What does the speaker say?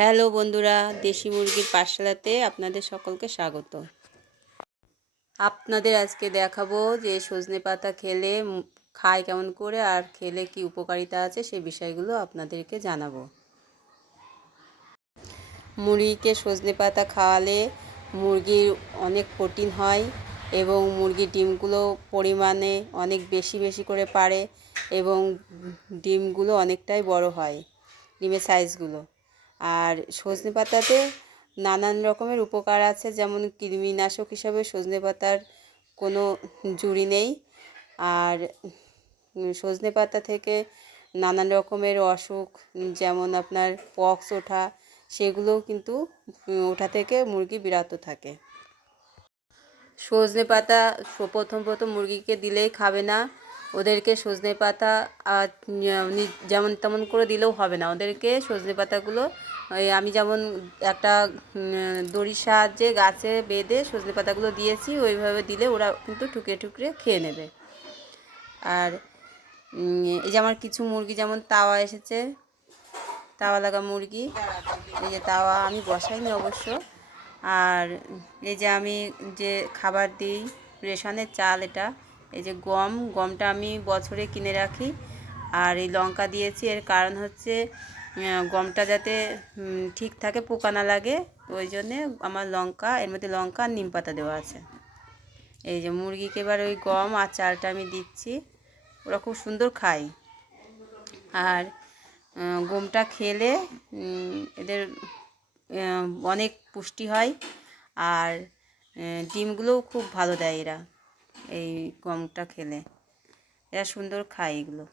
Hello বন্ধুরা, দেশি মুরগির পাঠশালাতে আপনাদের সকলকে স্বাগত। আপনাদের আজকে দেখাবো যে সজনে পাতা খেলে খায় কেমন করে আর খেলে কি উপকারিতা আছে সেই বিষয়গুলো আপনাদেরকে জানাবো। মুরগিকে সজনে পাতা খাওয়ালে মুরগির অনেক প্রোটিন হয় এবং মুরগির ডিমগুলো পরিমাণে অনেক বেশি বেশি করে পারে এবং ডিমগুলো অনেকটাই বড় হয়, ডিমের সাইজগুলো। আর সজনে পাতাতে নানান রকমের উপকার আছে, যেমন কৃমিনাশক হিসাবে সজনে পাতার কোনো জুড়ি নেই। আর সজনে পাতা থেকে নানান রকমের অসুখ, যেমন আপনার পক্স ওঠা, সেগুলোও কিন্তু ওঠা থেকে মুরগি বিরত থাকে। সজনে পাতা প্রথম মুরগিকে দিলেই খাবে না, ওদেরকে সজনে পাতা যেমন তেমন করে দিলেও হবে না। ওদেরকে সজনে পাতাগুলো আমি যেমন একটা দড়ির সাহায্যে গাছে বেঁধে সজনে পাতাগুলো দিয়েছি, ওইভাবে দিলে ওরা কিন্তু ঠুকরে ঠুকরে খেয়ে নেবে। আর এই যে আমার কিছু মুরগি যেমন তাওয়া এসেছে, তাওয়া লাগা মুরগি, এই যে তাওয়া আমি বসাইনি অবশ্য। আর এই যে আমি যে খাবার দিই রেশনের চাল, এটা এই যে গমটা আমি বছরে কিনে রাখি। আর এই লঙ্কা দিয়েছি, এর কারণ হচ্ছে গমটা যাতে ঠিক থাকে, পোকা না লাগে, ওই জন্যে আমার লঙ্কা, এর মধ্যে লঙ্কা আর নিম পাতা দেওয়া আছে। এই যে মুরগিকে এবার ওই গম আর চালটা আমি দিচ্ছি, ওরা খুব সুন্দর খায়। আর গমটা খেলে এদের অনেক পুষ্টি হয়, আর ডিমগুলোও খুব ভালো দেয় এরা, এই গমটা খেলে এরা সুন্দর খায় এগুলো।